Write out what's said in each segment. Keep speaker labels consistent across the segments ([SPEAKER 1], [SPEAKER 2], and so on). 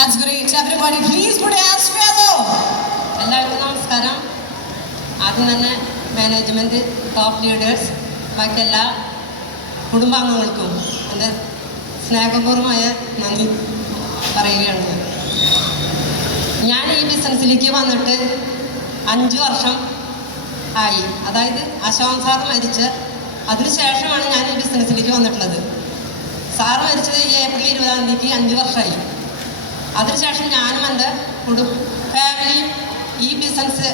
[SPEAKER 1] That's great. Everybody, please put your hands together.
[SPEAKER 2] എല്ലാവർക്കും നമസ്കാരം ആദ്യം തന്നെ മാനേജ്മെന്റ് ടോപ്പ് ലീഡേഴ്സ് ബാക്കി എല്ലാ കുടുംബാംഗങ്ങൾക്കും എന്റെ സ്നേഹപൂർവമായ നന്ദി പറയുകയാണ് ഞാൻ. ഈ ബിസിനസ്സിലേക്ക് വന്നിട്ട് അഞ്ച് വർഷം ആയി അതായത് അശോക് സാർ മരിച്ച് അതിനുശേഷമാണ് ഞാൻ ഈ ബിസിനസ്സിലേക്ക് വന്നിട്ടുള്ളത് സാർ മരിച്ചത് ഏപ്രിൽ ഇരുപതാം തീയതിക്ക് അഞ്ച് വർഷമായി അതിനുശേഷം ഞാനും എന്റെ കുടുംബ ഫാമിലിയും ഈ ബിസിനസ്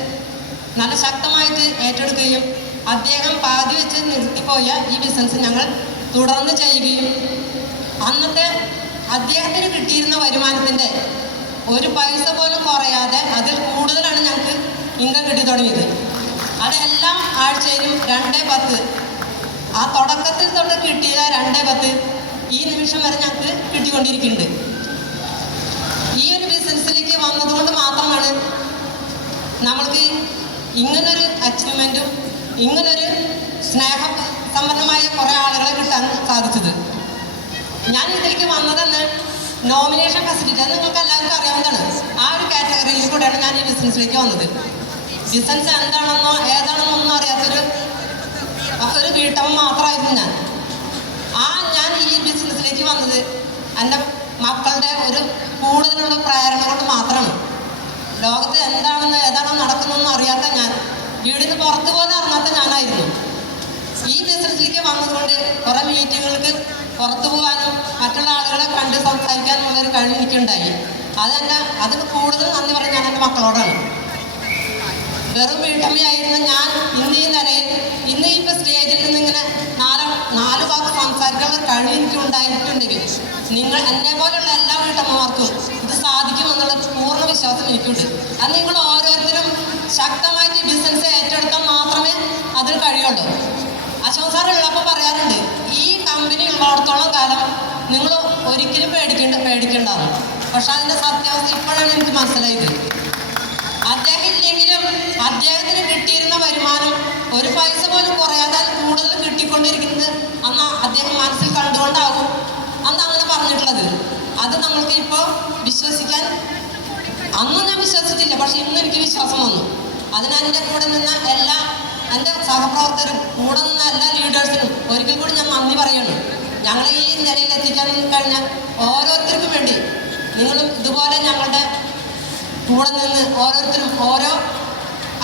[SPEAKER 2] നല്ല ശക്തമായിട്ട് ഏറ്റെടുക്കുകയും അദ്ദേഹം പാതി വെച്ച് നിർത്തിപ്പോയ ഈ ബിസിനസ് ഞങ്ങൾ തുടർന്ന് ചെയ്യുകയും അന്നത്തെ അദ്ദേഹത്തിന് കിട്ടിയിരുന്ന വരുമാനത്തിന്റെ ഒരു പൈസ പോലും കുറയാതെ അതിൽ കൂടുതലാണ് ഞങ്ങൾക്ക് ഇൻകം കിട്ടി തുടങ്ങിയത്. അതെല്ലാം ആഴ്ചയിലും രണ്ടേ പത്ത്. ആ തുടക്കത്തിൽ തൊട്ട് കിട്ടിയ രണ്ടേ പത്ത്. ഈ നിമിഷം വരെ ഞങ്ങൾക്ക് കിട്ടിക്കൊണ്ടിരിക്കുന്നുണ്ട്. ഈ ഒരു ബിസിനസ്സിലേക്ക് വന്നതുകൊണ്ട് മാത്രമാണ് നമ്മൾക്ക് ഇങ്ങനൊരു അച്ചീവ്മെന്റും ഇങ്ങനൊരു സ്നേഹ സംബന്ധമായ കുറേ ആളുകളെ കിട്ടാൻ സാധിച്ചത്. ഞാൻ ഇതിലേക്ക് വന്നതെന്ന് നോമിനേഷൻ ഫെസിലിറ്റി അത് നിങ്ങൾക്ക് എല്ലാവർക്കും അറിയാവുന്നതാണ്. ആ ഒരു കാറ്റഗറിയിൽ കൂടെയാണ് ഞാൻ ഈ ബിസിനസ്സിലേക്ക് വന്നത്. ബിസിനസ് എന്താണെന്നോ ഏതാണെന്നോ ഒന്നും അറിയാത്തൊരു ഒരു വീട്ടമ്മ മാത്രമായിരുന്നു ഞാൻ. ആ ഞാൻ ഈ ബിസിനസ്സിലേക്ക് വന്നത് എന്റെ മക്കളുടെ ഒരു കൂടുതലുള്ള പ്രേരണ കൊണ്ട് മാത്രമാണ് ലോകത്ത് എന്താണെന്ന് ഏതാണോ നടക്കുന്നതെന്ന് അറിയാത്ത ഞാൻ വീടിന് പുറത്തു പോലെ അറിഞ്ഞാത്ത ഞാനായിരുന്നു. ഈ ബിസിനസ്സിലേക്ക് വന്നതുകൊണ്ട് കുറേ മീറ്റിങ്ങുകൾക്ക് പുറത്തു പോകാനും മറ്റുള്ള ആളുകളെ കണ്ട് സംസാരിക്കാനും ഉള്ളൊരു കഴിവ് എനിക്കുണ്ടായി. അതെന്നെ അതിന് കൂടുതൽ നന്ദി പറയാൻ ഞാൻ എന്റെ മക്കളോടാണ്. വെറും വീട്ടമ്മയായിരുന്ന ഞാൻ ഇന്ന് ഈ നിലയിൽ ഇന്ന് ഇപ്പൊ സ്റ്റേജിൽ നിന്ന് ഇങ്ങനെ നാല് നാല് വാക്ക് സംസാരിക്കാനുള്ള കഴിവ് എനിക്ക് ഉണ്ടായിട്ടുണ്ടെങ്കിൽ നിങ്ങൾ എന്നെ പോലുള്ള എല്ലാ വീട്ടമ്മമാർക്കും ഇത് സാധിക്കുമെന്നുള്ള പൂർണ വിശ്വാസം എനിക്കുണ്ട്. അത് നിങ്ങൾ ഓരോരുത്തരും ശക്തമായിട്ട് ബിസിനസ് ഏറ്റെടുത്താൽ മാത്രമേ അതിന് കഴിയുള്ളൂ. അശോക് സാർ ഉള്ളപ്പോൾ പറയാറുണ്ട് ഈ കമ്പനി ഉള്ളിടത്തോളം കാലം നിങ്ങൾ ഒരിക്കലും പേടിക്കേണ്ട പേടിക്കേണ്ടാവും പക്ഷെ അതിന്റെ സത്യാവസ്ഥ ഇപ്പോഴാണ് എനിക്ക് മനസ്സിലായത്. അദ്ദേഹം ഇല്ലെങ്കിലും അദ്ദേഹത്തിന് കിട്ടിയിരുന്ന വരുമാനം ഒരു പൈസ പോലും കുറയാതെ കൂടുതൽ കിട്ടിക്കൊണ്ടിരിക്കുന്നത് അന്ന് അദ്ദേഹം മനസ്സിൽ അത് നമ്മൾക്ക് ഇപ്പോൾ വിശ്വസിക്കാൻ അന്ന് ഞാൻ വിശ്വസിച്ചില്ല പക്ഷെ ഇന്ന് എനിക്ക് വിശ്വാസം വന്നു. അതിന് എന്റെ കൂടെ നിന്ന എല്ലാ എന്റെ സഹപ്രവർത്തകരും കൂടെ നിന്ന എല്ലാ ലീഡേഴ്സിനും ഒരിക്കൽ കൂടി ഞാൻ നന്ദി പറയുന്നു. ഞങ്ങളെ ഈ നിലയിൽ എത്തിക്കാൻ കഴിഞ്ഞ ഓരോരുത്തർക്കും വേണ്ടി നിങ്ങളും ഇതുപോലെ ഞങ്ങളുടെ കൂടെ നിന്ന് ഓരോരുത്തരും ഓരോ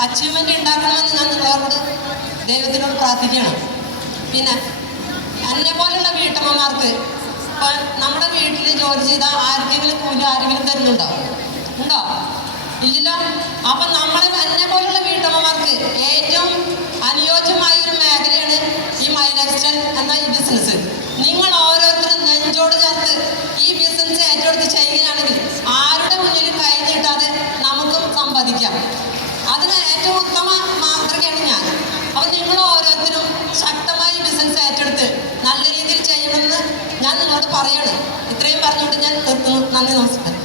[SPEAKER 2] അച്ചീവ്മെന്റ് ഉണ്ടാക്കണമെന്ന് ഞാൻ നിങ്ങളോട് ദൈവത്തിനോട് പ്രാർത്ഥിക്കണം പിന്നെ എന്നെ പോലുള്ള വീട്ടമ്മമാർക്ക് നമ്മുടെ വീട്ടിൽ ജോലി ചെയ്ത ആർക്കെങ്കിലും കൂലി ആരെങ്കിലും തരുന്നുണ്ടോ? ഉണ്ടോ? ഇല്ലല്ലോ? അപ്പൊ നമ്മളെ എന്നെ പോലുള്ള വീട്ടമ്മമാർക്ക് ഏറ്റവും അനുയോജ്യമായ ഒരു മേഖലയാണ് ഈ മൈ എന്ന ഈ ബിസിനസ് നിങ്ങൾ ഓരോരുത്തരും നെഞ്ചോട് ചേർത്ത് ഈ ബിസിനസ് ഏറ്റെടുത്ത് ചെയ്യുകയാണെങ്കിൽ ആരുടെ മുന്നിൽ കൈ നീട്ടാതെ നമുക്കും സമ്പാദിക്കാം. അതിന് ഏറ്റവും ഉത്തമ മാതൃകയാണ് ഞാൻ അപ്പം നിങ്ങൾ ഓരോരുത്തരും ബിസിനസ് ഏറ്റെടുത്ത് നല്ല രീതിയിൽ ചെയ്യണമെന്ന് ഞാൻ നിങ്ങളോട് പറയണം. ഇത്രയും പറഞ്ഞുകൊണ്ട് ഞാൻ നന്ദി നമസ്കാരം.